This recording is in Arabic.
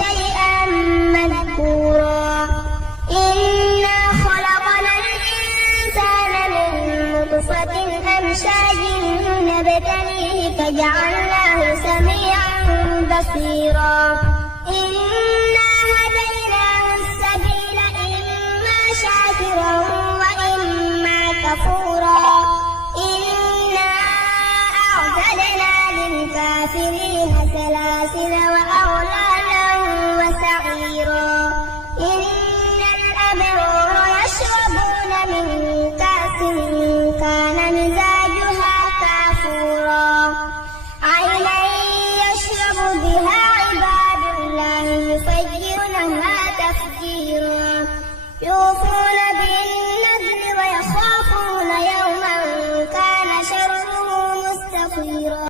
شيئا مذكورا إنا خلقنا الإنسان من نطفة أمشاج نبتليه فجعلناه سميعا بصيرا إنا هديناه السبيل إما شاكرا وإما كفورا إنا أعتدنا للكافرين سلاسل وأغلالا وسعيرا إن الأبرار يشربون من كأس كان مزاجها كافورا عينا يشرب بها عباد الله يفجرونها تفجيرا يوفون